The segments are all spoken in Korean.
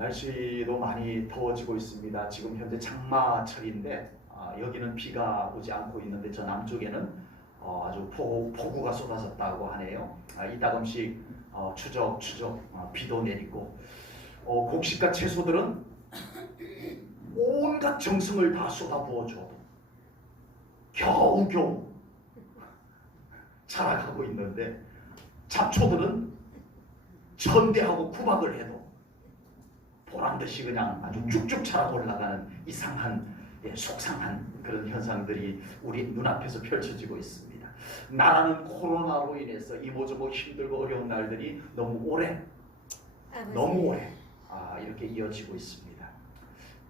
날씨도 많이 더워지고 있습니다. 지금 현재 장마철인데 여기는 비가 오지 않고 있는데 저 남쪽에는 아주 폭우가 쏟아졌다고 하네요. 이따금씩 추적추적 비도 내리고 곡식과 채소들은 온갖 정성을 다 쏟아부어줘도 겨우겨우 자라가고 있는데 잡초들은 천대하고 구박을 해도 보란듯이 그냥 아주 쭉쭉 자라 올라가는 이상한 속상한 그런 현상들이 우리 눈앞에서 펼쳐지고 있습니다. 나라는 코로나로 인해서 이모저모 힘들고 어려운 날들이 너무 오래 이렇게 이어지고 있습니다.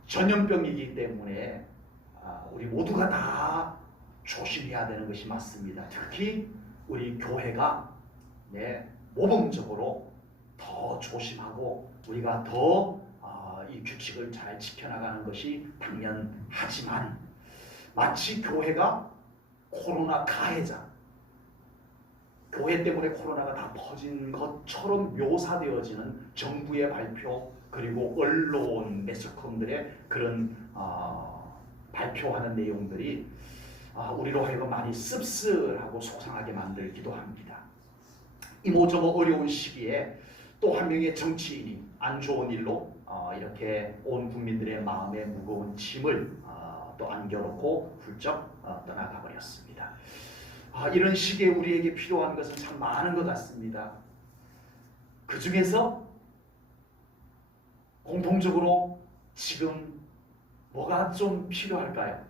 전염병이기 때문에 우리 모두가 다 조심해야 되는 것이 맞습니다. 특히 우리 교회가 모범적으로 더 조심하고 우리가 더 이 규칙을 잘 지켜나가는 것이 당연하지만 마치 교회가 코로나 가해자, 교회 때문에 코로나가 다 퍼진 것처럼 묘사되어지는 정부의 발표 그리고 언론 매스컴들의 그런 발표하는 내용들이 우리로 하여금 많이 씁쓸하고 속상하게 만들기도 합니다. 이모저모 어려운 시기에 또 한 명의 정치인이 안 좋은 일로 이렇게 온 국민들의 마음에 무거운 짐을 또 안겨놓고 훌쩍 떠나가 버렸습니다. 이런 시기에 우리에게 필요한 것은 참 많은 것 같습니다. 그 중에서 공통적으로 지금 뭐가 좀 필요할까요?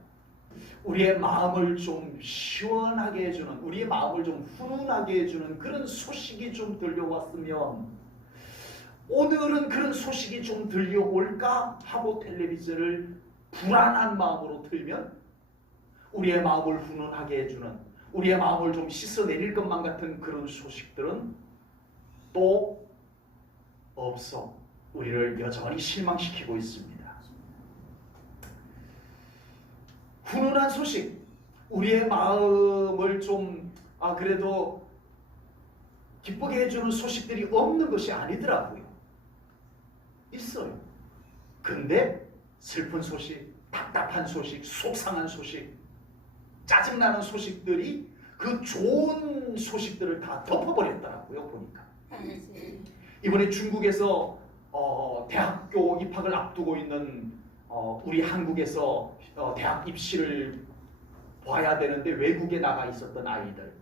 우리의 마음을 좀 시원하게 해주는, 우리의 마음을 좀 훈훈하게 해주는 그런 소식이 좀 들려왔으면, 오늘은 그런 소식이 좀 들려올까 하고 텔레비전을 불안한 마음으로 틀면 우리의 마음을 훈훈하게 해주는, 우리의 마음을 좀 씻어내릴 것만 같은 그런 소식들은 또 없어 우리를 여전히 실망시키고 있습니다. 훈훈한 소식, 우리의 마음을 좀 그래도 기쁘게 해주는 소식들이 없는 것이 아니더라고요. 있어요. 근데 슬픈 소식, 답답한 소식, 속상한 소식, 짜증나는 소식들이 그 좋은 소식들을 다 덮어버렸더라고요. 보니까 이번에 중국에서 대학교 입학을 앞두고 있는 우리 한국에서 대학 입시를 봐야 되는데 외국에 나가 있었던 아이들,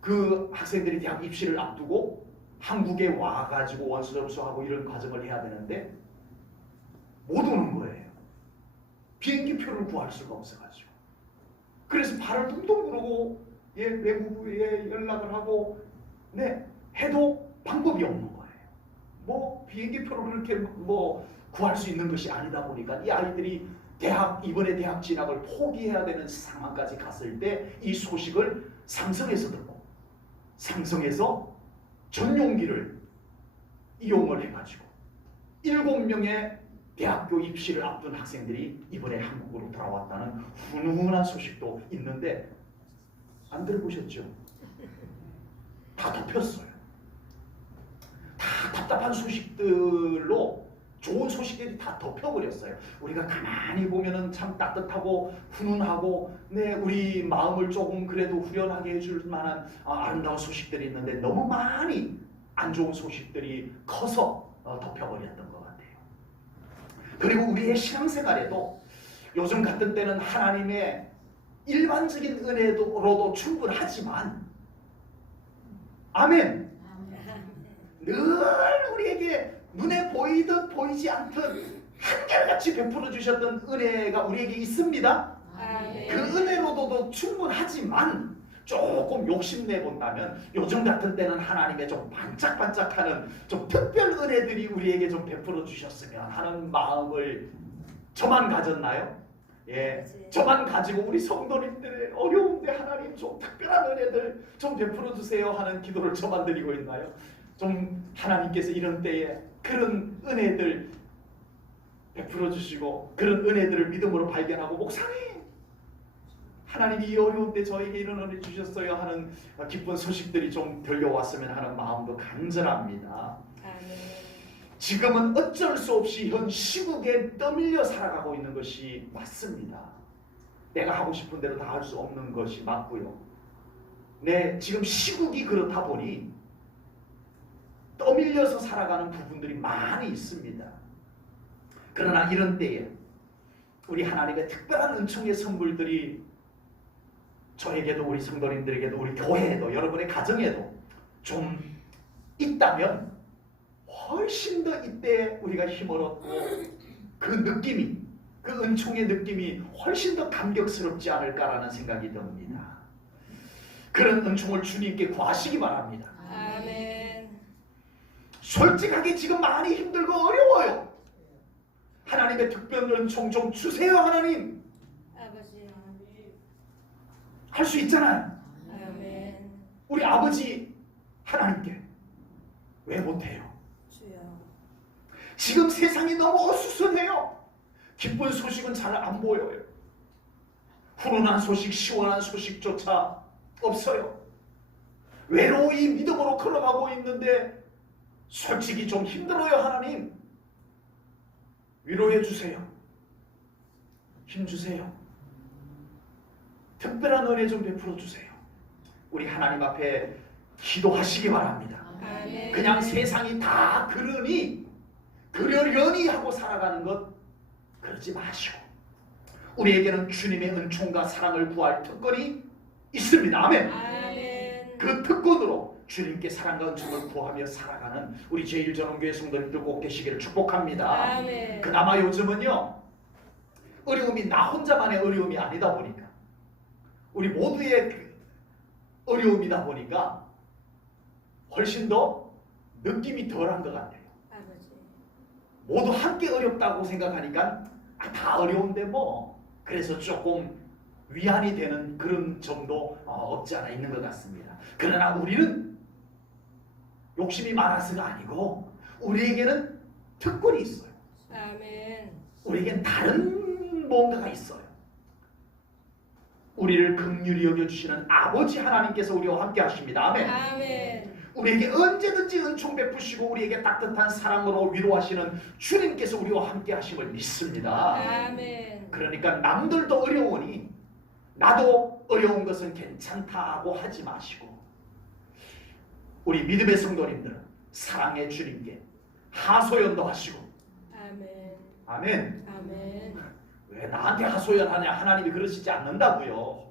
그 학생들이 대학 입시를 앞두고 한국에 와가지고 원서 접수하고 이런 과정을 해야 되는데 못 오는 거예요. 비행기표를 구할 수가 없어가지고. 그래서 발을 둥둥 구르고 외국에 연락을 하고 해도 방법이 없는 거예요. 비행기표를 그렇게 구할 수 있는 것이 아니다 보니까 이 아이들이 이번에 대학 진학을 포기해야 되는 상황까지 갔을 때 이 소식을 삼성에서 듣고 삼성에서 전용기를 이용을 해가지고 7명의 대학교 입시를 앞둔 학생들이 이번에 한국으로 돌아왔다는 훈훈한 소식도 있는데 안 들어보셨죠? 다 덮였어요. 다 답답한 소식들로 좋은 소식들이 다 덮여버렸어요. 우리가 가만히 보면은 참 따뜻하고 훈훈하고 우리 마음을 조금 그래도 후련하게 해줄 만한 아름다운 소식들이 있는데 너무 많이 안 좋은 소식들이 커서 덮여버렸던 것 같아요. 그리고 우리의 신앙생활에도 요즘 같은 때는 하나님의 일반적인 은혜로도 충분하지만 아멘. 늘 우리에게 눈에 보이듯 보이지 않든 한결같이 베풀어 주셨던 은혜가 우리에게 있습니다. 그 은혜로도 충분하지만 조금 욕심내 본다면 요즘 같은 때는 하나님의 좀 반짝반짝하는 좀 특별 은혜들이 우리에게 좀 베풀어 주셨으면 하는 마음을 저만 가졌나요? 저만 가지고 우리 성도님들의 어려운데 하나님 좀 특별한 은혜들 좀 베풀어 주세요 하는 기도를 저만 드리고 있나요? 좀 하나님께서 이런 때에 그런 은혜들 베풀어 주시고 그런 은혜들을 믿음으로 발견하고 목사님 하나님이 이 어려운 때 저에게 이런 은혜 주셨어요 하는 기쁜 소식들이 좀 들려왔으면 하는 마음도 간절합니다. 지금은 어쩔 수 없이 현 시국에 떠밀려 살아가고 있는 것이 맞습니다. 내가 하고 싶은 대로 다 할 수 없는 것이 맞고요. 지금 시국이 그렇다 보니 떠밀려서 살아가는 부분들이 많이 있습니다. 그러나 이런 때에 우리 하나님의 특별한 은총의 선물들이 저에게도 우리 성도님들에게도 우리 교회에도 여러분의 가정에도 좀 있다면 훨씬 더 이때 우리가 힘을 얻고 그 느낌이, 그 은총의 느낌이 훨씬 더 감격스럽지 않을까라는 생각이 듭니다. 그런 은총을 주님께 구하시기 바랍니다. 아멘. 솔직하게 지금 많이 힘들고 어려워요. 하나님의 특별 은총 좀 주세요. 하나님 아버지. 할 수 있잖아요. 아멘. 우리 아버지 하나님께 왜 못해요? 주여. 지금 세상이 너무 어수선해요. 기쁜 소식은 잘 안 보여요. 훈훈한 소식, 시원한 소식조차 없어요. 외로이 믿음으로 걸어가고 있는데 솔직히 좀 힘들어요. 하나님 위로해 주세요. 힘 주세요. 특별한 은혜 좀 베풀어 주세요. 우리 하나님 앞에 기도하시기 바랍니다. 아멘. 그냥 세상이 다 그러려니 하고 살아가는 것 그러지 마시고 우리에게는 주님의 은총과 사랑을 구할 특권이 있습니다. 아멘. 아멘. 그 특권으로 주님께 사랑과 은총을 구하며 살아가는 우리 제1전원교회 성도님들 꼭 계시기를 축복합니다. 아멘. 그나마 요즘은요 어려움이 나 혼자만의 어려움이 아니다 보니까 우리 모두의 그 어려움이다 보니까 훨씬 더 느낌이 덜한 것 같아요. 아버지. 모두 함께 어렵다고 생각하니까 다 어려운데 뭐 그래서 조금 위안이 되는 그런 점도 없지 않아 있는 것 같습니다. 그러나 우리는 욕심이 많아서가 아니고 우리에게는 특권이 있어요. 아멘. 우리에겐 다른 뭔가가 있어요. 우리를 긍휼히 여겨주시는 아버지 하나님께서 우리와 함께 하십니다. 아멘. 아멘. 우리에게 언제든지 은총 베푸시고 우리에게 따뜻한 사랑으로 위로하시는 주님께서 우리와 함께 하심을 믿습니다. 아멘. 그러니까 남들도 어려우니 나도 어려운 것은 괜찮다고 하지 마시고 우리 믿음의 성도님들은 사랑의 주님께 하소연도 하시고 아멘. 아멘. 아멘. 왜 나한테 하소연하냐? 하나님이 그러시지 않는다고요.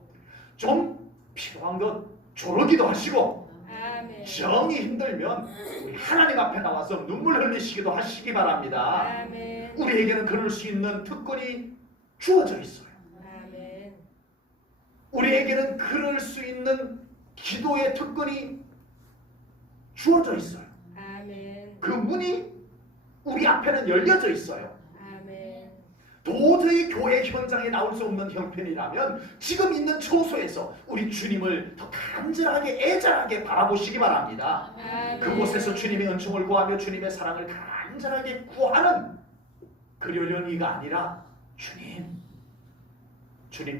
좀 필요한 것 조르기도 하시고 아멘. 정이 힘들면 우리 하나님 앞에 나와서 눈물 흘리시기도 하시기 바랍니다. 아멘. 우리에게는 그럴 수 있는 특권이 주어져 있어요. 아멘. 우리에게는 그럴 수 있는 기도의 특권이 주어져 있어요. 아멘. 그 문이 우리 앞에는 열려져 있어요. 아멘. 도저히 교회 현장에 나올 수 없는 형편이라면 지금 있는 처소에서 우리 주님을 더 간절하게 애절하게 바라보시기 바랍니다. 아멘. 그곳에서 주님의 은총을 구하며 주님의 사랑을 간절하게 구하는 그러려니가 아니라 주님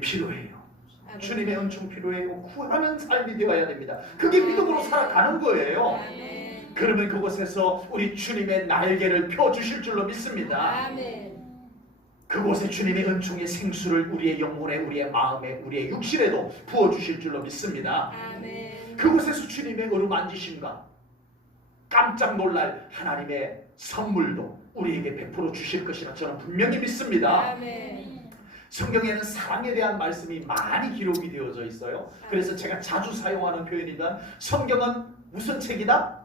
필요해요. 아멘. 주님의 은총 필요해요. 구하는 삶이 되어야 됩니다. 그게 믿음으로 살아가는 거예요. 아멘. 그러면 그곳에서 우리 주님의 날개를 펴주실 줄로 믿습니다. 아멘. 그곳에 주님의 은총의 생수를 우리의 영혼에, 우리의 마음에, 우리의 육신에도 부어주실 줄로 믿습니다. 아멘. 그곳에서 주님의 어루만지심과 깜짝 놀랄 하나님의 선물도 우리에게 베풀어 주실 것이라 저는 분명히 믿습니다. 아멘. 성경에는 사랑에 대한 말씀이 많이 기록이 되어져 있어요. 그래서 제가 자주 사용하는 표현이란 성경은 무슨 책이다?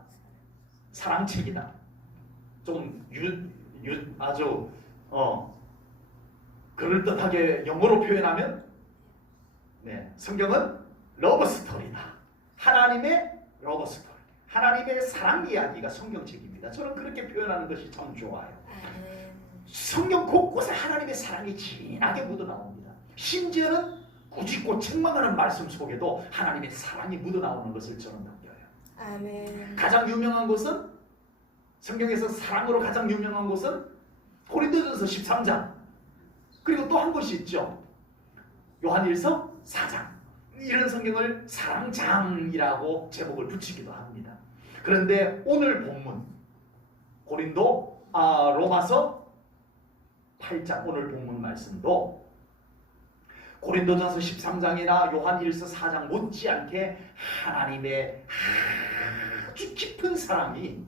사랑책이다. 좀 아주 그럴듯하게 영어로 표현하면 성경은 러브 스토리다. 하나님의 러브 스토리. 하나님의 사랑 이야기가 성경책입니다. 저는 그렇게 표현하는 것이 참 좋아요. 아멘. 성경 곳곳에 하나님의 사랑이 진하게 묻어나옵니다. 심지어는 꾸짖고 책망하는 말씀 속에도 하나님의 사랑이 묻어나오는 것을 저는 느껴요. 아멘. 가장 유명한 곳은 성경에서 사랑으로 가장 유명한 곳은 고린도전서 13장 그리고 또 한 곳이 있죠. 요한일서 4장 이런 성경을 사랑장이라고 제목을 붙이기도 합니다. 그런데 오늘 본문 고린도 로마서 8장 오늘 본문 말씀도 고린도전서 13장이나 요한일서 4장 못지않게 하나님의 아주 깊은 사랑이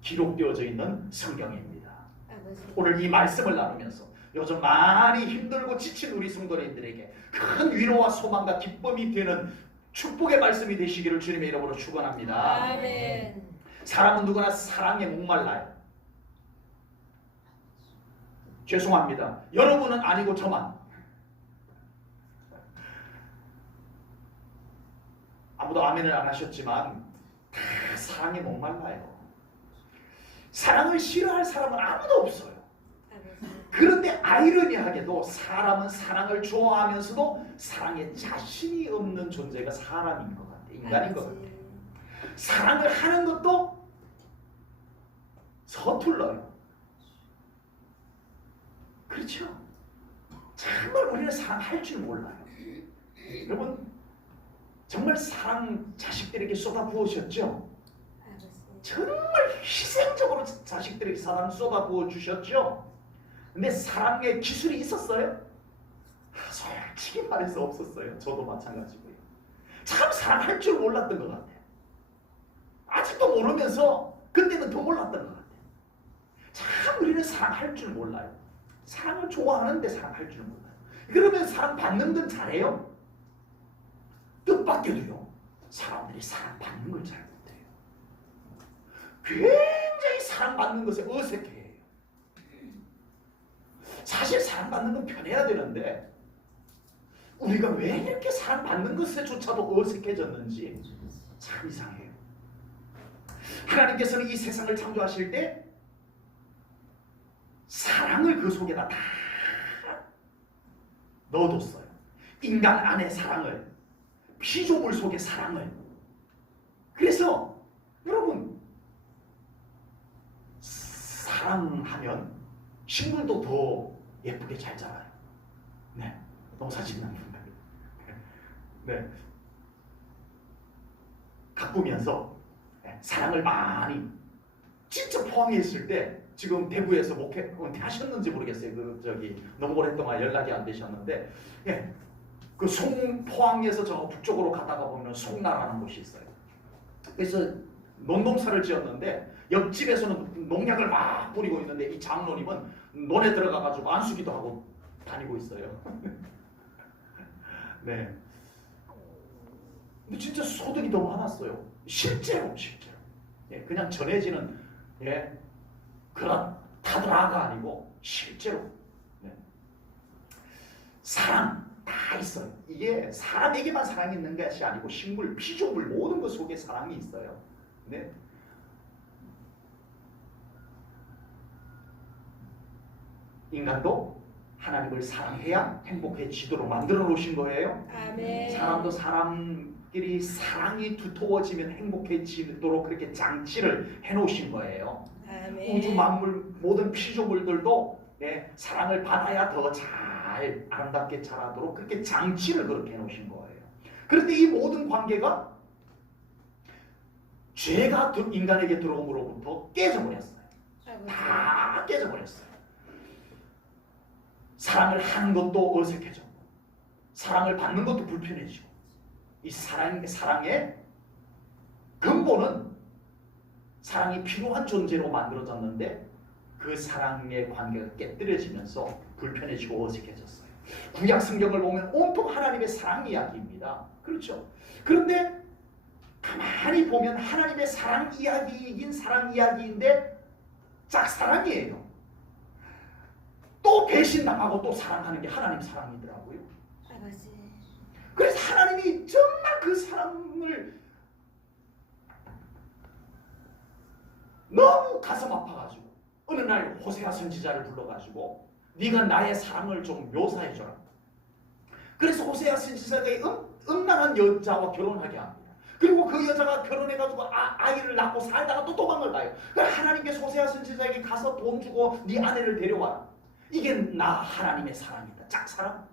기록되어져 있는 성경입니다. 아버지. 오늘 이 말씀을 나누면서 요즘 많이 힘들고 지친 우리 성도님들에게 큰 위로와 소망과 기쁨이 되는 축복의 말씀이 되시기를 주님의 이름으로 축원합니다. 아멘. 사람은 누구나 사랑에 목말라요. 죄송합니다. 여러분은 아니고 저만. 아무도 아멘을 안 하셨지만 다 사랑에 목말라요. 사랑을 싫어할 사람은 아무도 없어요. 아버지. 그런데 아이러니하게도 사람은 사랑을 좋아하면서도 사랑에 자신이 없는 존재가 사람인 것 같아요. 인간인 것 같아요. 사랑을 하는 것도 서툴러요. 그렇죠? 정말 우리는 사랑할 줄 몰라요. 여러분 정말 사랑 자식들에게 쏟아부으셨죠? 아버지. 정말 희생적으로 자식들에게 사랑 쏟아부어 주셨죠? 근데 사랑의 기술이 있었어요? 솔직히 말해서 없었어요. 저도 마찬가지고요. 참 사랑할 줄 몰랐던 것 같아요. 아직도 모르면서 그때는 더 몰랐던 것 같아요. 참 우리는 사랑할 줄 몰라요. 사랑을 좋아하는데 사랑할 줄 몰라요. 그러면 사랑 받는 건 잘해요? 뜻밖에도요. 사람들이 사랑 받는 걸 잘 못해요. 굉장히 사랑 받는 것에 어색해요. 사실 사랑받는 건 편해야 되는데 우리가 왜 이렇게 사랑받는 것에조차도 어색해졌는지 참 이상해요. 하나님께서는 이 세상을 창조하실 때 사랑을 그 속에다 다 넣어뒀어요. 인간 안에 사랑을, 피조물 속에 사랑을. 그래서 여러분 사랑하면 식물도 더 예쁘게 잘 자라요. 네, 농사 짓는 분들. 네, 가꾸면서 사랑을 많이 진짜 포항에 있을 때 지금 대구에서 은퇴하셨는지 모르겠어요. 너무 오랫동안 연락이 안 되셨는데, 예, 그 포항에서 저 북쪽으로 가다가 보면 송나라는 곳이 있어요. 그래서 논농사를 지었는데 옆집에서는 농약을 막 뿌리고 있는데 이 장로님은 논에 들어가가지고 안수기도 하고 다니고 있어요. 네. 근데 진짜 소득이 너무 많았어요. 실제로. 예, 그냥 전해지는 그런 타드라가 아니고 실제로. 네. 사랑 다 있어요. 이게 사람에게만 사랑이 있는 것이 아니고 식물, 피조물 모든 것 속에 사랑이 있어요. 네. 인간도 하나님을 사랑해야 행복해지도록 만들어 놓으신 거예요. 아멘. 사람도 사람끼리 사랑이 두터워지면 행복해지도록 그렇게 장치를 해놓으신 거예요. 아멘. 우주 만물 모든 피조물들도 사랑을 받아야 더 잘 아름답게 자라도록 그렇게 장치를 그렇게 해놓으신 거예요. 그런데 이 모든 관계가 죄가 인간에게 들어옴으로부터 깨져버렸어요. 아버지. 다 깨져버렸어요. 사랑을 하는 것도 어색해졌고 사랑을 받는 것도 불편해지고 이 사랑의 근본은 사랑이 필요한 존재로 만들어졌는데 그 사랑의 관계가 깨뜨려지면서 불편해지고 어색해졌어요. 구약 성경을 보면 온통 하나님의 사랑 이야기입니다. 그렇죠? 그런데 가만히 보면 하나님의 사랑 이야기이긴 사랑 이야기인데 짝사랑이에요. 또 배신당하고 또 사랑하는 게 하나님 사랑이더라고요. 아버지. 그래서 하나님이 정말 그 사랑을 너무 가슴 아파가지고 어느 날 호세아 선지자를 불러가지고 네가 나의 사랑을 좀 묘사해줘라. 그래서 호세아 선지자가 음란한 여자와 결혼하게 합니다. 그리고 그 여자가 결혼해가지고 아이를 낳고 살다가 또 도망을 가요. 하나님께서 호세아 선지자에게 가서 돈 주고 네 아내를 데려와라. 이게 나 하나님의 사랑이다. 짝사랑.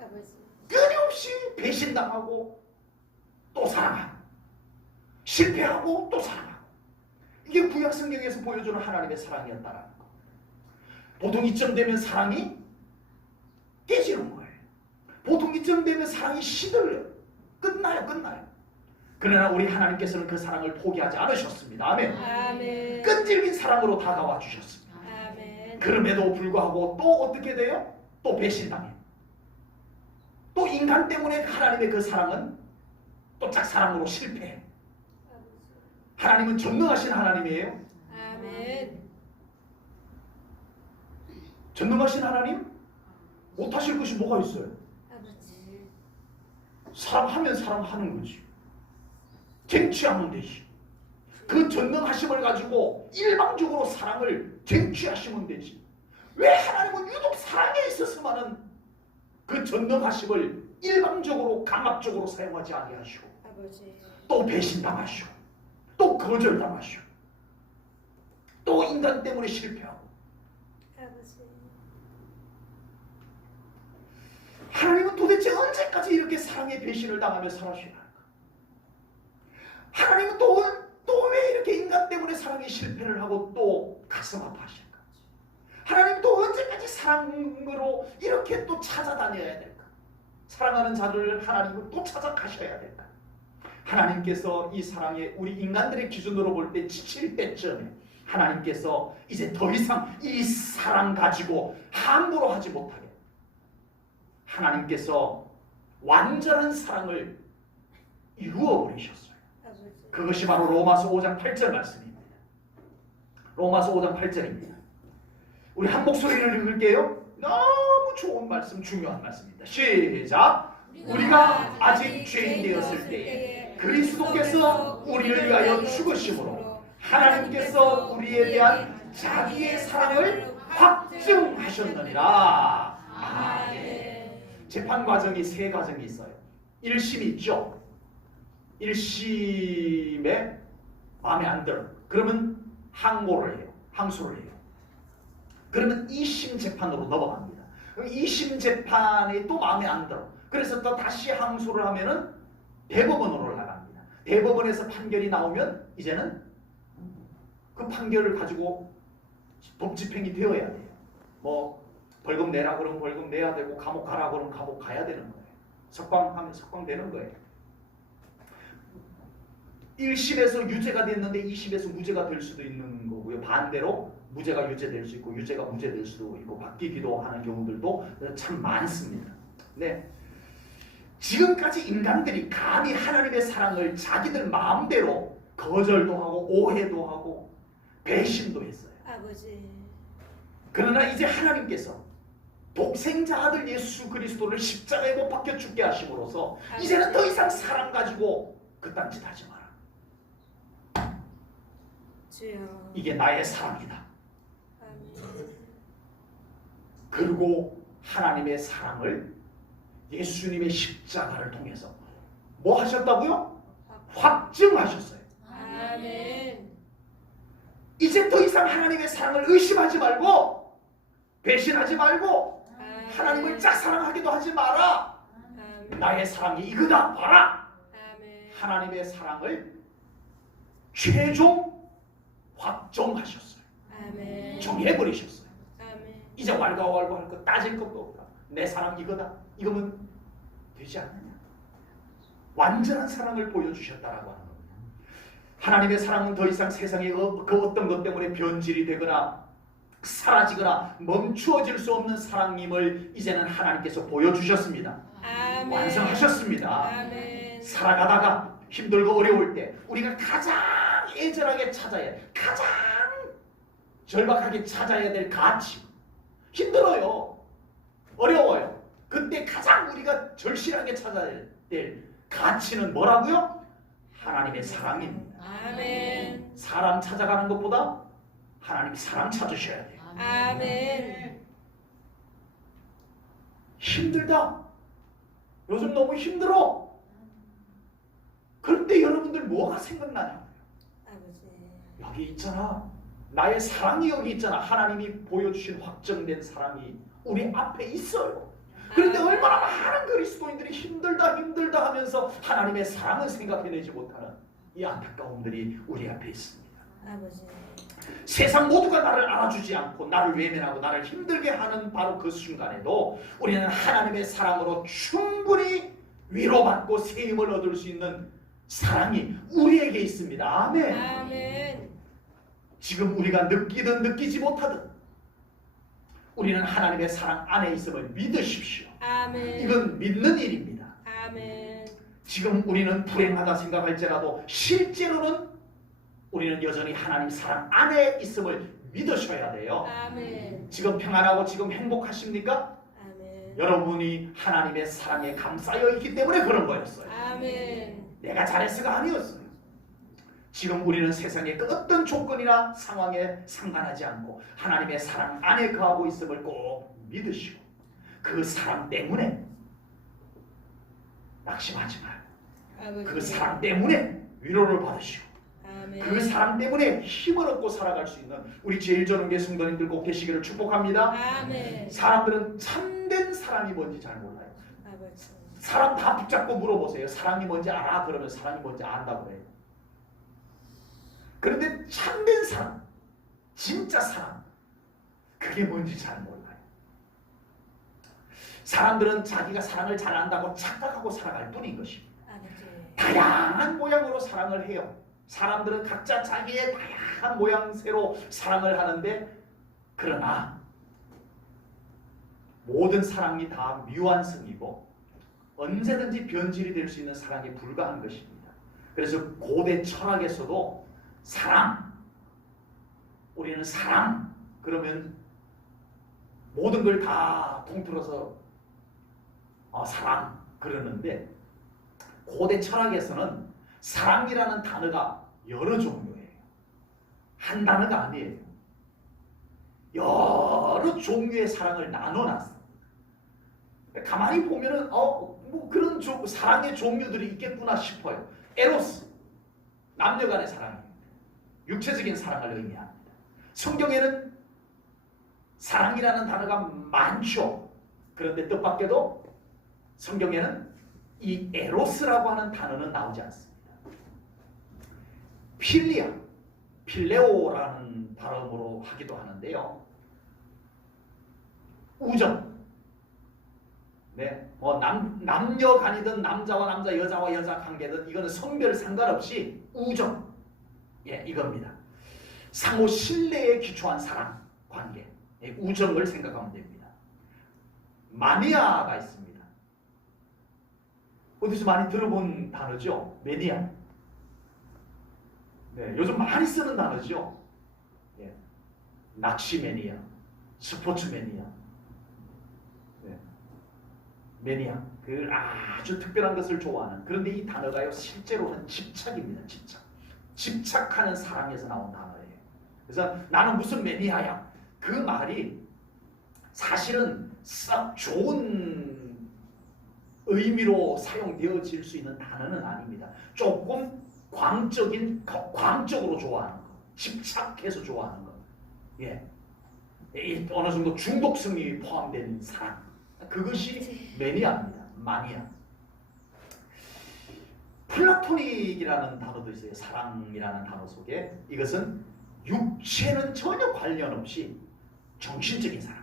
아버지. 끊임없이 배신당하고 또 사랑하고 실패하고 또 사랑하고 이게 구약 성경에서 보여주는 하나님의 사랑이었다라는 거. 보통 이쯤 되면 사랑이 깨지는 거예요. 보통 이쯤 되면 사랑이 시들어요. 끝나요. 그러나 우리 하나님께서는 그 사랑을 포기하지 않으셨습니다. 아멘. 아멘. 끈질긴 사랑으로 다가와 주셨습니다. 아멘. 그럼에도 불구하고 또 어떻게 돼요? 또 배신당해요. 또 인간 때문에 하나님의 그 사랑은 또 짝사랑으로 실패해요. 하나님은 전능하신 하나님이에요. 아멘. 전능하신 하나님? 못하실 것이 뭐가 있어요? 아버지. 사랑하면 사랑하는 거지. 쟁취하면 되지. 그 전능하심을 가지고 일방적으로 사랑을 쟁취하시면 되지. 왜 하나님은 유독 사랑에 있어서만은 그 전능하심을 일방적으로 강압적으로 사용하지 아니하시고 아버지. 또 배신당하시고 또 거절당하시고 또 인간 때문에 실패하고 아버지. 하나님은 도대체 언제까지 이렇게 사랑의 배신을 당하며 살아주실까? 하나님은 또 왜 이렇게 인간 때문에 사랑의 실패를 하고 또 가슴 아파하실까? 하나님 또 언제까지 사랑으로 이렇게 또 찾아다녀야 될까? 사랑하는 자를 하나님은 또 찾아가셔야 될까? 하나님께서 이 사랑에 우리 인간들의 기준으로 볼 때 지칠 때쯤에 하나님께서 이제 더 이상 이 사랑 가지고 함부로 하지 못하게 하나님께서 완전한 사랑을 이루어 버리셨어요. 그것이 바로 로마서 5장 8절 말씀입니다. 로마서 5장 8절입니다. 우리 한 목소리를 읽을게요. 너무 좋은 말씀, 중요한 말씀입니다. 시작! 우리가 아직 죄인 되었을 때에 그리스도께서 우리를 위하여 죽으심으로 하나님께서 우리에 대한 자기의 사랑을 확증하셨느니라. 아멘. 재판 과정이 세 과정이 있어요. 1심이 있죠. 1심에 마음에 안 들어. 그러면 항고를 해요. 항소를 해요. 그러면 2심 재판으로 넘어갑니다. 2심 재판이 또 마음에 안 들어. 그래서 또 다시 항소를 하면은 대법원으로 나갑니다. 대법원에서 판결이 나오면 이제는 그 판결을 가지고 법 집행이 되어야 돼요. 뭐 벌금 내라 그러면 벌금 내야 되고 감옥 가라 그러면 감옥 가야 되는 거예요. 석방하면 석방되는 거예요. 1심에서 유죄가 됐는데 2심에서 무죄가 될 수도 있는 거고요. 반대로 무죄가 유죄될 수 있고 유죄가 무죄될 수도 있고 바뀌기도 하는 경우들도 참 많습니다. 네. 지금까지 인간들이 감히 하나님의 사랑을 자기들 마음대로 거절도 하고 오해도 하고 배신도 했어요. 아버지. 그러나 이제 하나님께서 독생자 아들 예수 그리스도를 십자가에 못 박혀 죽게 하심으로써 이제는 더 이상 사랑 가지고 그딴 짓 하지 마라. 주여. 이게 나의 사랑이다. 아멘. 그리고 하나님의 사랑을 예수님의 십자가를 통해서 뭐 하셨다고요? 확증하셨어요. 아멘. 이제 더 이상 하나님의 사랑을 의심하지 말고 배신하지 말고 하나님을 짝사랑하기도 하지 마라. 아멘. 나의 사랑이 이거다 봐라. 아멘. 하나님의 사랑을 최종 확정하셨어요. 아멘. 정해버리셨어요. 아멘. 이제 왈가왈부할 거 따질 것도 없다. 내 사랑 이거다. 이거면 되지 않느냐. 완전한 사랑을 보여주셨다라고 하는 겁니다. 하나님의 사랑은 더 이상 세상의 그 어떤 것 때문에 변질이 되거나 사라지거나 멈추어질 수 없는 사랑임을 이제는 하나님께서 보여주셨습니다. 아멘. 완성하셨습니다. 아멘. 살아가다가 힘들고 어려울 때 우리가 가장 애절하게 찾아야 가장 절박하게 찾아야 될 가치. 힘들어요. 어려워요. 그때 가장 우리가 절실하게 찾아야 될 가치는 뭐라고요? 하나님의 사랑입니다. 아멘. 사람 찾아가는 것보다 하나님 사랑 찾으셔야 돼요. 아멘. 힘들다. 요즘 너무 힘들어. 그럴 때 여러분들 뭐가 생각나냐? 아버지. 여기 있잖아. 나의 사랑이 여기 있잖아. 하나님이 보여주신 확정된 사랑이 우리 앞에 있어요. 그런데 얼마나 많은 그리스도인들이 힘들다 하면서 하나님의 사랑을 생각해내지 못하는 이 안타까움들이 우리 앞에 있습니다. 아버지. 세상 모두가 나를 알아주지 않고 나를 외면하고 나를 힘들게 하는 바로 그 순간에도 우리는 하나님의 사랑으로 충분히 위로받고 세임을 얻을 수 있는 사랑이 우리에게 있습니다. 아멘. 아멘. 지금 우리가 느끼든 느끼지 못하든 우리는 하나님의 사랑 안에 있음을 믿으십시오. 아멘. 이건 믿는 일입니다. 아멘. 지금 우리는 불행하다 생각할지라도 실제로는 우리는 여전히 하나님 사랑 안에 있음을 믿으셔야 돼요. 아멘. 지금 평안하고 지금 행복하십니까? 아멘. 여러분이 하나님의 사랑에 감싸여 있기 때문에 그런 거였어요. 아멘. 내가 잘해서가 아니었어요. 지금 우리는 세상의 그 어떤 조건이나 상황에 상관하지 않고 하나님의 사랑 안에 거하고 있음을 꼭 믿으시고 그 사랑 때문에 낙심하지 말고 아버지. 그 사랑 때문에 위로를 받으시고 아멘. 그 사랑 때문에 힘을 얻고 살아갈 수 있는 우리 제일전능계 성도님들 꼭 계시기를 축복합니다. 아멘. 사람들은 참된 사랑이 뭔지 잘 몰라요. 아버지. 사람 다 붙잡고 물어보세요. 사랑이 뭔지 알아? 그러면 사랑이 뭔지 안다고 그래요. 그런데 참된 사랑, 진짜 사랑, 그게 뭔지 잘 몰라요. 사람들은 자기가 사랑을 잘 안다고 착각하고 살아갈 뿐인 것입니다. 아버지. 다양한 모양으로 사랑을 해요. 사람들은 각자 자기의 다양한 모양새로 사랑을 하는데 그러나 모든 사랑이 다 미완성이고 언제든지 변질이 될 수 있는 사랑에 불과한 것입니다. 그래서 고대 철학에서도 사랑, 우리는 사랑 그러면 모든 걸 다 통틀어서 사랑 그러는데 고대 철학에서는 사랑이라는 단어가 여러 종류예요. 한 단어가 아니에요. 여러 종류의 사랑을 나눠놨어요. 가만히 보면은 뭐 그런 사랑의 종류들이 있겠구나 싶어요. 에로스, 남녀 간의 사랑입니다. 육체적인 사랑을 의미합니다. 성경에는 사랑이라는 단어가 많죠. 그런데 뜻밖에도 성경에는 이 에로스라고 하는 단어는 나오지 않습니다. 필리아, 필레오라는 발음으로 하기도 하는데요. 우정. 네, 남녀 간이든 남자와 남자, 여자와 여자 관계든 이거는 성별 상관없이 우정. 예, 이겁니다. 상호 신뢰에 기초한 사랑 관계, 우정을 생각하면 됩니다. 마니아가 있습니다. 어디서 많이 들어본 단어죠? 매니아. 네, 요즘 많이 쓰는 단어죠. 예, 낚시 매니아, 스포츠 매니아. 네, 매니아. 그 아주 특별한 것을 좋아하는. 그런데 이 단어가요, 실제로는 집착입니다. 집착하는 사랑에서 나온 단어예요. 그래서 나는 무슨 매니아야. 그 말이 사실은 썩 좋은 의미로 사용되어질 수 있는 단어는 아닙니다. 조금 광적으로 좋아하는 거, 집착해서 좋아하는 거, 예, 어느 정도 중독성이 포함된 사랑, 그것이 매니아입니다. 마니아. 플라토닉이라는 단어도 있어요. 사랑이라는 단어 속에. 이것은 육체는 전혀 관련 없이 정신적인 사랑,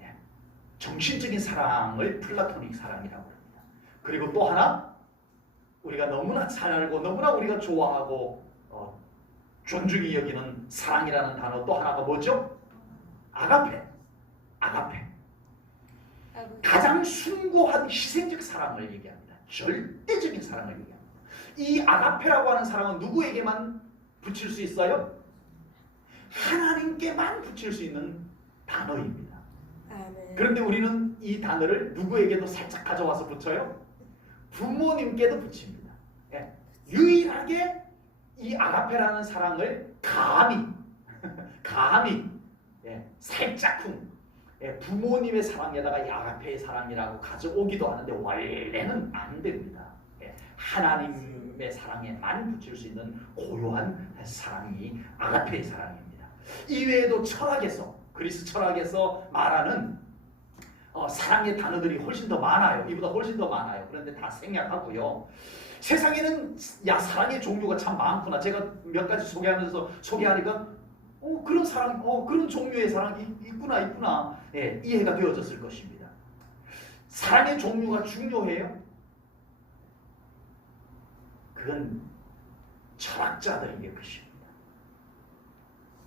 예, 정신적인 사랑을 플라토닉 사랑이라고 합니다. 그리고 또 하나 우리가 너무나 잘 알고 너무나 우리가 좋아하고 존중이 여기는 사랑이라는 단어 또 하나가 뭐죠? 아가페. 가장 숭고한 희생적 사랑을 얘기합니다. 절대적인 사랑을 얘기합니다. 이 아가페라고 하는 사랑은 누구에게만 붙일 수 있어요? 하나님께만 붙일 수 있는 단어입니다. 아멘. 그런데 우리는 이 단어를 누구에게도 살짝 가져와서 붙여요? 부모님께도 붙입니다. 예. 유일하게 이 아가페라는 사랑을 감히 예, 살짝쿵 예, 부모님의 사랑에다가 이 아가페의 사랑이라고 가져오기도 하는데 원래는 안 됩니다. 예, 하나님의 사랑에만 붙일 수 있는 고요한 사랑이 아가페의 사랑입니다. 이외에도 철학에서, 그리스 철학에서 말하는 사랑의 단어들이 훨씬 더 많아요. 이보다 훨씬 더 많아요. 그런데 다 생략하고요. 세상에는 사랑의 종류가 참 많구나. 제가 몇 가지 소개하니까 그런 사랑, 그런 종류의 사랑이 있구나. 예, 이해가 되어졌을 것입니다. 사랑의 종류가 중요해요? 그건 철학자들에게 것입니다.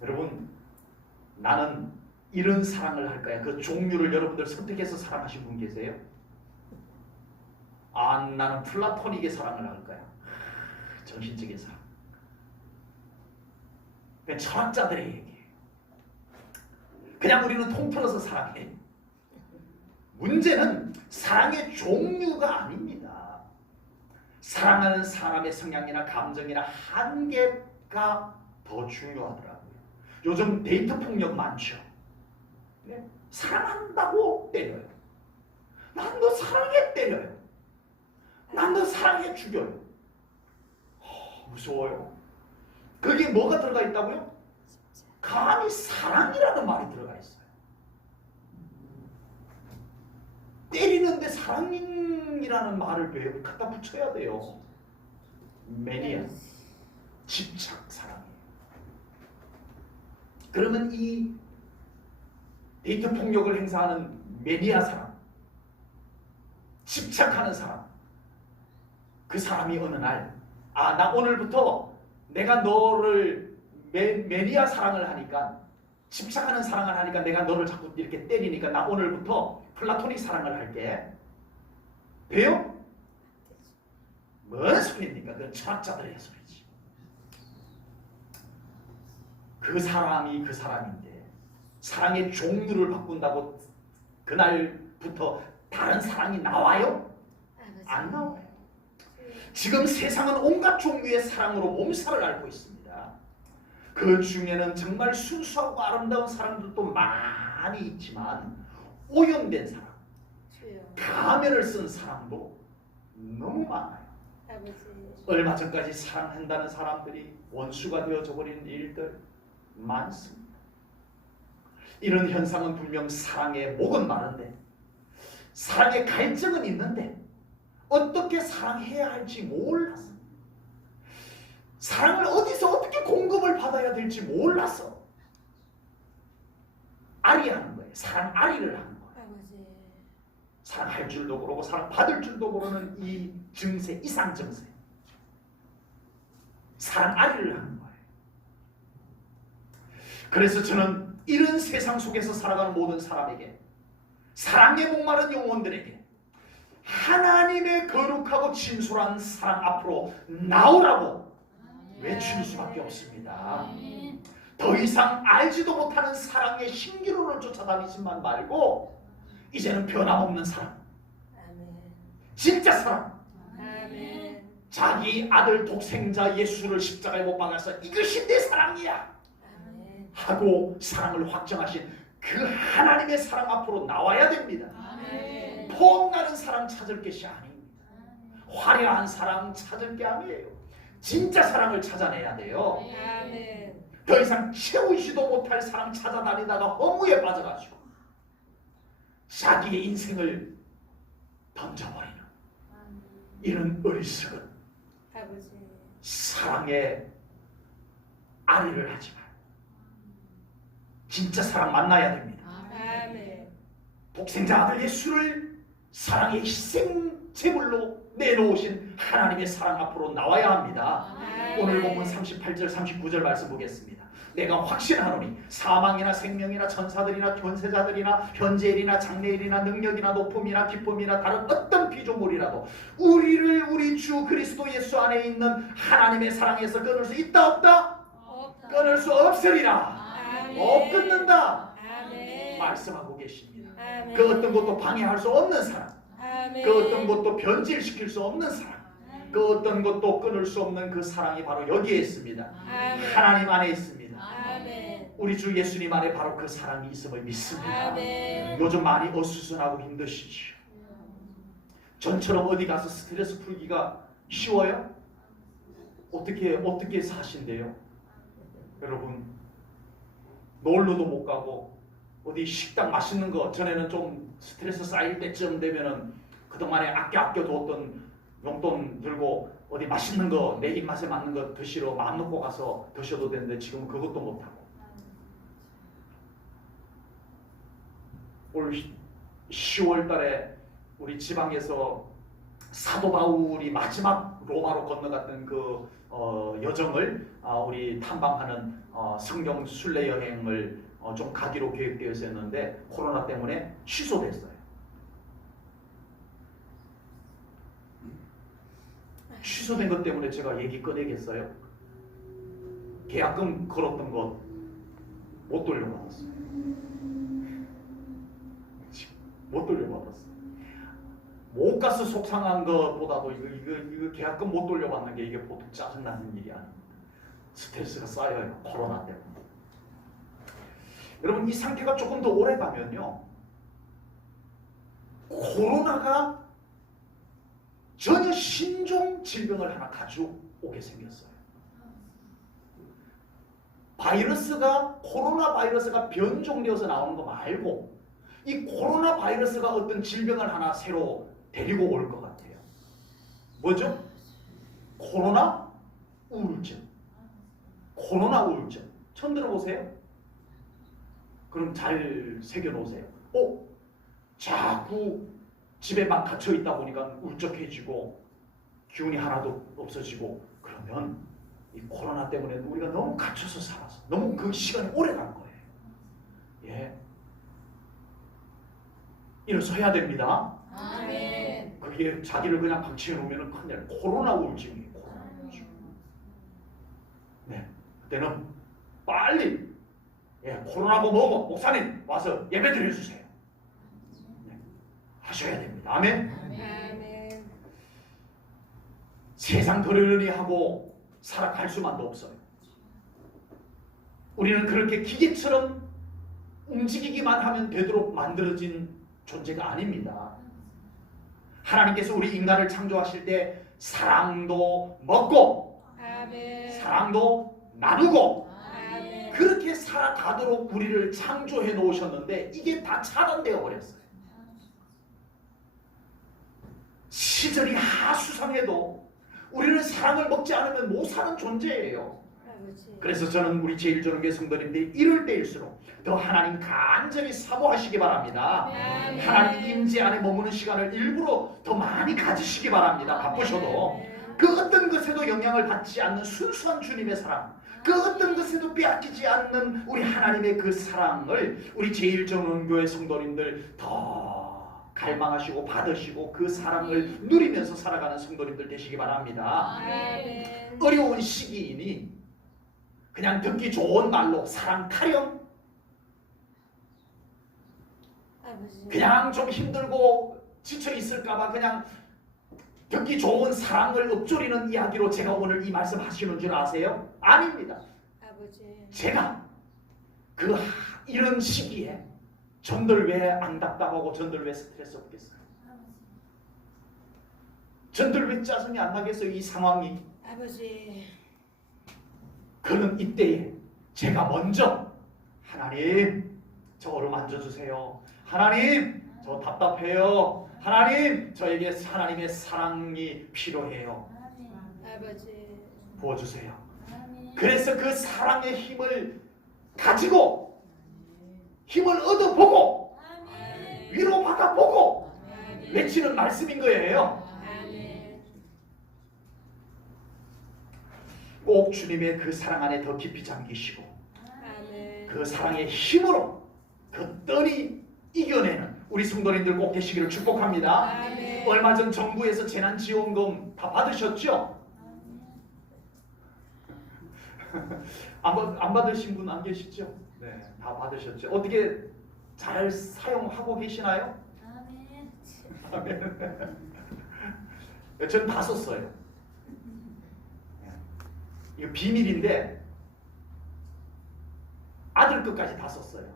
여러분, 나는 이런 사랑을 할 거야. 그 종류를 여러분들 선택해서 사랑하신 분 계세요? 나는 플라토닉의 사랑을 할 거야. 정신적인 사랑. 그냥 철학자들의 얘기예요. 그냥 우리는 통틀어서 사랑해. 문제는 사랑의 종류가 아닙니다. 사랑하는 사람의 성향이나 감정이나 한계가 더 중요하더라고요. 요즘 데이트 폭력 많죠. 네? 사랑한다고 때려요. 난 너 사랑해 때려요. 난 너 사랑해 죽여요. 무서워요. 거기에 뭐가 들어가 있다고요? 감히 사랑이라는 말이 들어가 있어요. 때리는데 사랑이라는 말을 왜 갖다 붙여야 돼요? 매니아, 집착 사랑이에요. 그러면 이 데이트 폭력을 행사하는 매니아 사람, 집착하는 사람, 그 사람이 어느 날 나 오늘부터 내가 너를 매니아 사랑을 하니까, 집착하는 사랑을 하니까 내가 너를 자꾸 이렇게 때리니까 나 오늘부터 플라토닉 사랑을 할게. 돼요? 뭔 소리입니까? 그건 철학자들의 소리지. 그 사람이 그 사람인데 사랑의 종류를 바꾼다고 그날부터 다른 사랑이 나와요? 안 나와요. 지금 세상은 온갖 종류의 사랑으로 몸살을 앓고 있습니다. 그 중에는 정말 순수하고 아름다운 사랑들도 많이 있지만 오염된 사랑, 가면을 쓴 사랑도 너무 많아요. 얼마 전까지 사랑한다는 사람들이 원수가 되어져 버리는 일들 많습니다. 이런 현상은 분명 사랑의 목은 마른데, 사랑의 갈증은 있는데 어떻게 사랑해야 할지 몰랐어. 사랑을 어디서 어떻게 공급을 받아야 될지 몰랐어. 아리하는 거예요. 사랑 아리를 하는 거예요. 사랑할 줄도 모르고 사랑 받을 줄도 모르는 이 증세, 이상 증세. 사랑 아리를 하는 거예요. 그래서 저는 이런 세상 속에서 살아가는 모든 사람에게, 사랑에 목마른 영혼들에게 하나님의 거룩하고 진솔한 사랑 앞으로 나오라고 외칠 수밖에 없습니다. 더 이상 알지도 못하는 사랑의 신기루를 쫓아다니지만 말고 이제는 변함없는 사랑, 진짜 사랑, 자기 아들 독생자 예수를 십자가에 못 박아서 이것이 내 사랑이야 하고 사랑을 확정하신 그 하나님의 사랑 앞으로 나와야 됩니다. 폼나는 사랑 찾을 것이 아닙니다. 화려한 사랑 찾을 게 아니에요. 진짜 사랑을 찾아내야 돼요. 더 이상 채우지도 못할 사랑 찾아다니다가 허무에 빠져가지고 자기의 인생을 던져버리는 이런 어리석은 사랑의 아리를 하지 말고 진짜 사랑 만나야 됩니다. 독생자 아들 예수를 사랑의 희생 제물로 내놓으신 하나님의 사랑 앞으로 나와야 합니다. 오늘 본문 38절 39절 말씀 보겠습니다. 내가 확신하노니 사망이나 생명이나 천사들이나 권세자들이나 현재일이나 장래일이나 능력이나 높음이나 기쁨이나 다른 어떤 피조물이라도 우리를 우리 주 그리스도 예수 안에 있는 하나님의 사랑에서 끊을 수 있다 없다? 끊을 수 없으리라. 못 끊는다 말씀하고 계십니다. 그 어떤 것도 방해할 수 없는 사랑, 그 어떤 것도 변질시킬 수 없는 사랑, 그 어떤 것도 끊을 수 없는 그 사랑이 바로 여기에 있습니다. 하나님 안에 있습니다. 우리 주 예수님 안에 바로 그 사랑이 있음을 믿습니다. 요즘 많이 어수선하고 힘드시죠? 전처럼 어디 가서 스트레스 풀기가 쉬워요? 어떻게 사신대요? 여러분, 놀러도 못 가고 어디 식당 맛있는 거, 전에는 좀 스트레스 쌓일 때쯤 되면은 그동안에 아껴 두었던 용돈 들고 어디 맛있는 거 내 입맛에 맞는 거 드시러 마음 놓고 가서 드셔도 되는데 지금은 그것도 못하고 올 10월 달에 우리 지방에서 사도 바울이 마지막 로마로 건너갔던 그 여정을 우리 탐방하는 성경 순례 여행을 좀 가기로 계획되어 있었는데 코로나 때문에 취소됐어요. 취소된 것 때문에 제가 얘기 꺼내겠어요? 계약금 걸었던 것 못 돌려받았어요. 못 돌려받았어요. 못 가서 속상한 것보다도 이거 계약금 못 돌려받는 게 이게 보통 짜증나는 일이 아닙니다. 스트레스가 쌓여요. 코로나 때문에. 여러분 이 상태가 조금 더 오래 가면요. 코로나가 전혀 신종 질병을 하나 가져오게 생겼어요. 코로나 바이러스가 변종되어서 나오는 거 말고 이 코로나 바이러스가 어떤 질병을 하나 새로 데리고 올 것 같아요. 뭐죠? 코로나 우울증. 코로나 우울증. 처음 들어보세요? 그럼 잘 새겨놓으세요. 자꾸 집에만 갇혀 있다 보니까 울적해지고 기운이 하나도 없어지고 그러면 이 코로나 때문에 우리가 너무 갇혀서 살아서 너무 그 시간이 오래 간 거예요. 예, 일어서야 됩니다. 아멘. 그게 자기를 그냥 방치해 놓으면 큰일. 코로나 우울증이에요. 코로나 우울증. 네, 그때는 빨리 코로나고 뭐고 목사님 와서 예배 드려주세요. 네, 하셔야 됩니다. 아멘. 아멘. 세상 그러려니 하고 살아갈 수만도 없어요. 우리는 그렇게 기계처럼 움직이기만 하면 되도록 만들어진 존재가 아닙니다. 하나님께서 우리 인간을 창조하실 때 사랑도 먹고 아멘. 사랑도 나누고 아멘. 그렇게 살아가도록 우리를 창조해 놓으셨는데 이게 다 차단되어 버렸어요. 시절이 하수상해도 우리는 사랑을 먹지 않으면 못 사는 존재예요. 아버지. 그래서 저는 우리 제일조능교 성도님들이 이럴 때일수록 더 하나님 간절히 사모하시기 바랍니다. 아멘. 하나님 임재 안에 머무는 시간을 일부러 더 많이 가지시기 바랍니다. 바쁘셔도 그 어떤 것에도 영향을 받지 않는 순수한 주님의 사랑, 그 어떤 것에도 빼앗기지 않는 우리 하나님의 그 사랑을 우리 제일정원교회 성도님들 더 갈망하시고 받으시고 그 사랑을 누리면서 살아가는 성도님들 되시기 바랍니다. 아멘. 어려운 시기이니 그냥 듣기 좋은 말로 사랑 타령, 아버지. 그냥 좀 힘들고 지쳐 있을까봐 그냥 듣기 좋은 사랑을 읊조리는 이야기로 제가 오늘 이 말씀 하시는 줄 아세요? 아닙니다. 아버지. 제가 이런 시기에 전들 왜 안 답답하고 전들 왜 스트레스 없겠어요? 전들 왜 짜증이 안 나겠어요? 이 상황이. 아버지. 그는 이때에 제가 먼저 하나님 저를 만져주세요. 하나님 저 답답해요. 하나님 저에게 하나님의 사랑이 필요해요. 아버지. 부어주세요. 그래서 그 사랑의 힘을 가지고 힘을 얻어보고 위로받아보고 외치는 말씀인 거예요. 아멘. 꼭 주님의 그 사랑 안에 더 깊이 잠기시고 아멘. 그 사랑의 힘으로 그 이겨내는 우리 성도님들 꼭 되시기를 축복합니다. 아멘. 얼마 전 정부에서 재난지원금 다 받으셨죠? 안 받으신 분 안 계시죠? 네, 다 받으셨죠? 어떻게 잘 사용하고 계시나요? 아멘. 저는 다 썼어요. 이거 비밀인데 아들 것까지 다 썼어요.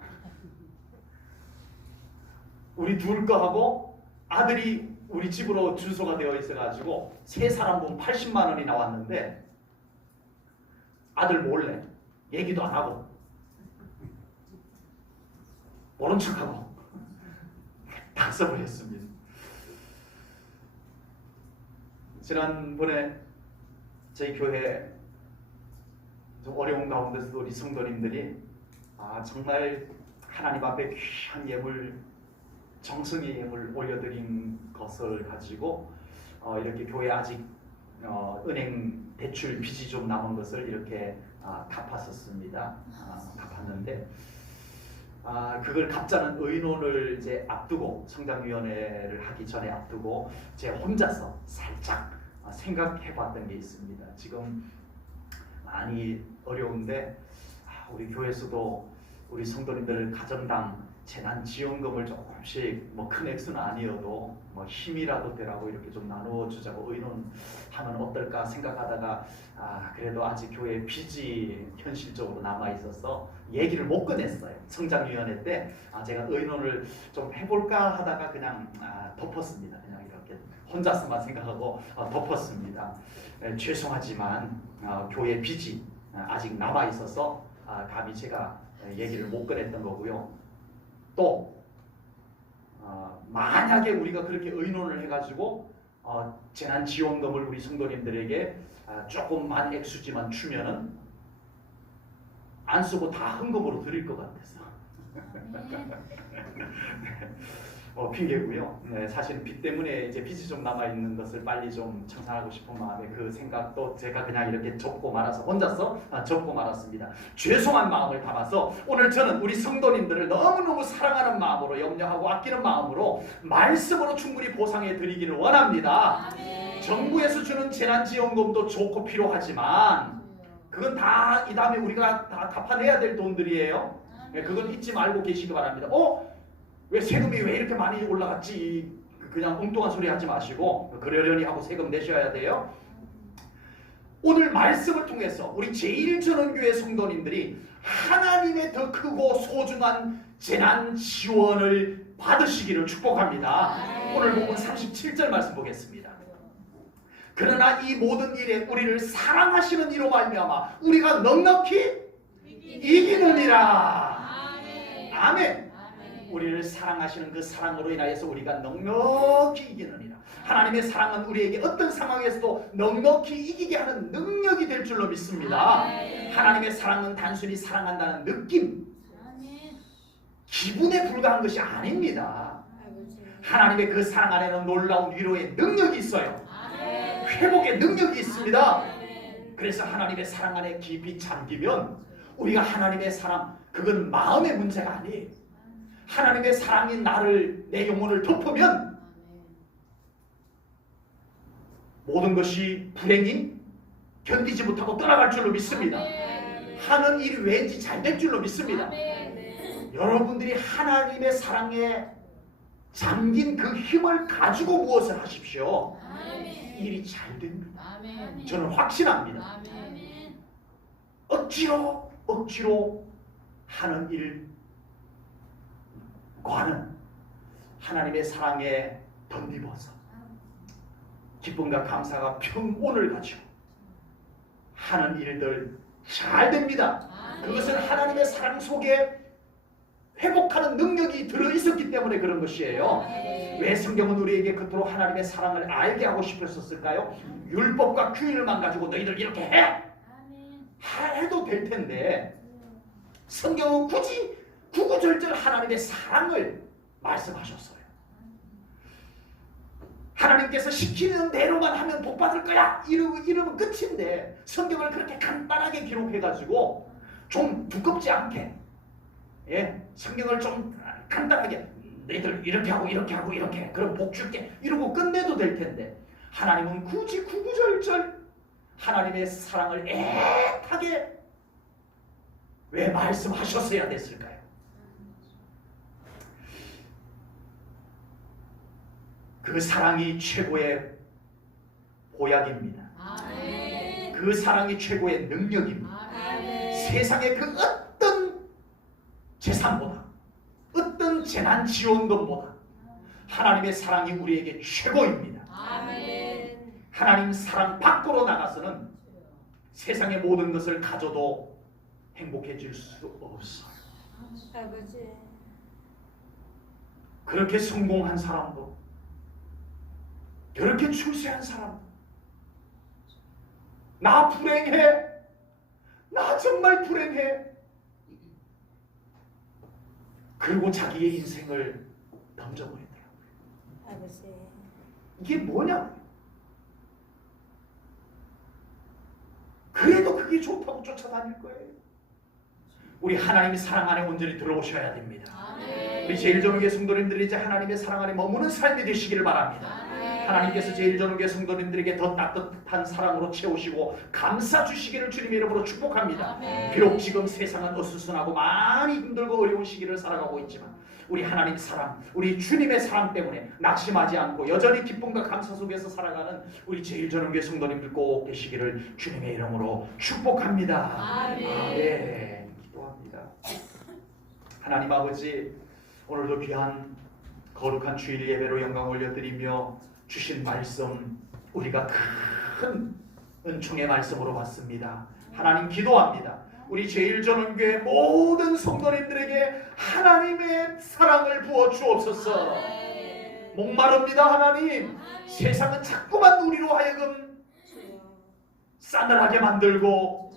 우리 둘 거 하고 아들이 우리 집으로 주소가 되어 있어가지고 세 사람분 80만 원이 나왔는데 아들 몰래 얘기도 안 하고 모른 척하고 다 써버렸습니다. 지난번에 저희 교회 좀 어려운 가운데서도 우리 성도님들이 정말 하나님 앞에 귀한 예물, 정성의 예물 올려드린 것을 가지고 이렇게 교회 아직 은행 대출 빚이 좀 남은 것을 이렇게 갚았었습니다. 갚았는데 그걸 갚자는 의논을 이제 앞두고, 성장위원회를 하기 전에 앞두고 제가 혼자서 살짝 생각해봤던 게 있습니다. 지금 많이 어려운데 우리 교회에서도 우리 성도님들 가정당 재난지원금을 조금씩 큰 액수는 아니어도 힘이라도 되라고 이렇게 좀 나누어주자고 의논하면 어떨까 생각하다가 그래도 아직 교회 빚이 현실적으로 남아 있어서 얘기를 못 꺼냈어요. 성장위원회 때 제가 의논을 좀 해볼까 하다가 그냥 덮었습니다. 그냥 이렇게 혼자서만 생각하고 덮었습니다. 죄송하지만 교회 빚이 아직 남아 있어서 감히 제가 얘기를 못 꺼냈던 거고요. 또 만약에 우리가 그렇게 의논을 해가지고 재난지원금을 우리 성도님들에게 조금만 액수지만 주면은 안 쓰고 다 헌금으로 드릴 것 같아서 핑계고요. 네, 사실은 빚 때문에 이제 빚이 좀 남아 있는 것을 빨리 좀 청산하고 싶은 마음에 그 생각도 제가 그냥 이렇게 접고 말아서 혼자서 접고 말았습니다. 죄송한 마음을 담아서 오늘 저는 우리 성도님들을 너무너무 사랑하는 마음으로, 염려하고 아끼는 마음으로 말씀으로 충분히 보상해 드리기를 원합니다. 정부에서 주는 재난지원금도 좋고 필요하지만 그건 다 이 다음에 우리가 다 갚아내야 될 돈들이에요. 그건 잊지 말고 계시기 바랍니다. 왜 세금이 왜 이렇게 많이 올라갔지? 그냥 엉뚱한 소리 하지 마시고 그러려니 하고 세금 내셔야 돼요. 오늘 말씀을 통해서 우리 제1전원교회 성도님들이 하나님의 더 크고 소중한 재난 지원을 받으시기를 축복합니다. 오늘 본문 37절 말씀 보겠습니다. 그러나 이 모든 일에 우리를 사랑하시는 이로 말미암아 우리가 넉넉히 이기느니라. 아멘. 우리를 사랑하시는 그 사랑으로 인하여서 우리가 넉넉히 이기느니라. 하나님의 사랑은 우리에게 어떤 상황에서도 넉넉히 이기게 하는 능력이 될 줄로 믿습니다. 하나님의 사랑은 단순히 사랑한다는 느낌, 기분에 불과한 것이 아닙니다. 하나님의 그 사랑 안에는 놀라운 위로의 능력이 있어요. 회복의 능력이 있습니다. 그래서 하나님의 사랑 안에 깊이 잠기면 우리가 하나님의 사랑, 그건 마음의 문제가 아니에요. 하나님의 사랑이 내 영혼을 덮으면 모든 것이 불행이 견디지 못하고 떠나갈 줄로 믿습니다. 하는 일이 왠지 잘 될 줄로 믿습니다. 여러분들이 하나님의 사랑에 잠긴 그 힘을 가지고 무엇을 하십시오. 일이 잘 됩니다. 저는 확신합니다. 억지로 하는 일과는 하나님의 사랑에 덧입어서 기쁨과 감사가 평온을 가지고 하는 일들 잘 됩니다. 그것은 하나님의 사랑 속에 회복하는 능력이 들어있었기 때문에 그런 것이에요. 왜 성경은 우리에게 그토록 하나님의 사랑을 알게 하고 싶었을까요? 율법과 규율만 가지고 너희들 이렇게 해! 해도 될 텐데 성경은 굳이 구구절절 하나님의 사랑을 말씀하셨어요. 하나님께서 시키는 대로만 하면 복 받을 거야 이러면 끝인데 성경을 그렇게 간단하게 기록해가지고 좀 두껍지 않게, 성경을 좀 간단하게 너희들 이렇게 하고 이렇게 하고 이렇게 그럼 복 줄게 이러고 끝내도 될 텐데 하나님은 굳이 구구절절 하나님의 사랑을 애타게 왜 말씀하셨어야 됐을까요? 그 사랑이 최고의 보약입니다. 그 사랑이 최고의 능력입니다. 세상의 그 어떤 재산보다 어떤 재난지원금보다 하나님의 사랑이 우리에게 최고입니다. 하나님 사랑 밖으로 나가서는 세상의 모든 것을 가져도 행복해질 수 없어요. 아버지. 그렇게 성공한 사람도, 그렇게 출세한 사람도, 나 불행해. 나 정말 불행해. 그리고 자기의 인생을 던져버리더라고요. 아버지. 이게 뭐냐? 그래도 그게 좋다고 쫓아다닐 거예요. 우리 하나님의 사랑 안에 온전히 들어오셔야 됩니다. 우리 제일전후교회 성도님들이 이제 하나님의 사랑 안에 머무는 삶이 되시기를 바랍니다. 하나님께서 제일전후교회 성도님들에게 더 따뜻한 사랑으로 채우시고 감싸 주시기를 주님의 이름으로 축복합니다. 비록 지금 세상은 어수선하고 많이 힘들고 어려운 시기를 살아가고 있지만 우리 하나님의 사랑, 우리 주님의 사랑 때문에 낙심하지 않고 여전히 기쁨과 감사 속에서 살아가는 우리 제일전후교회 성도님들 꼭 되시기를 주님의 이름으로 축복합니다. 아멘. 기도합니다. 하나님 아버지, 오늘도 귀한 거룩한 주일 예배로 영광 올려드리며 주신 말씀, 우리가 큰 은총의 말씀으로 받습니다. 하나님 기도합니다. 우리 제일전원교회 모든 성도님들에게 하나님의 사랑을 부어 주옵소서. 목마릅니다. 하나님, 세상은 자꾸만 우리로 하여금 싸늘하게 만들고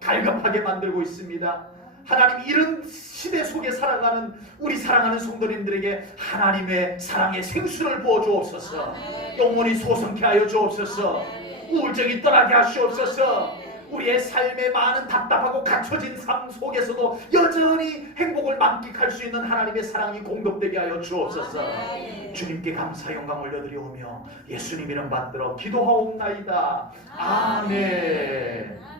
갈급하게 만들고 있습니다. 하나님, 이런 시대 속에 살아가는 우리 사랑하는 성도님들에게 하나님의 사랑의 생수를 부어 주옵소서. 영혼이 소성케 하여 주옵소서. 우울증이 떠나게 하시옵소서. 우리의 삶에 많은 답답하고 갇혀진 삶 속에서도 여전히 행복을 만끽할 수 있는 하나님의 사랑이 공급되게 하여 주옵소서. 주님께 감사 영광 올려드리오며 예수님 이름 받들어 기도하옵나이다. 아멘.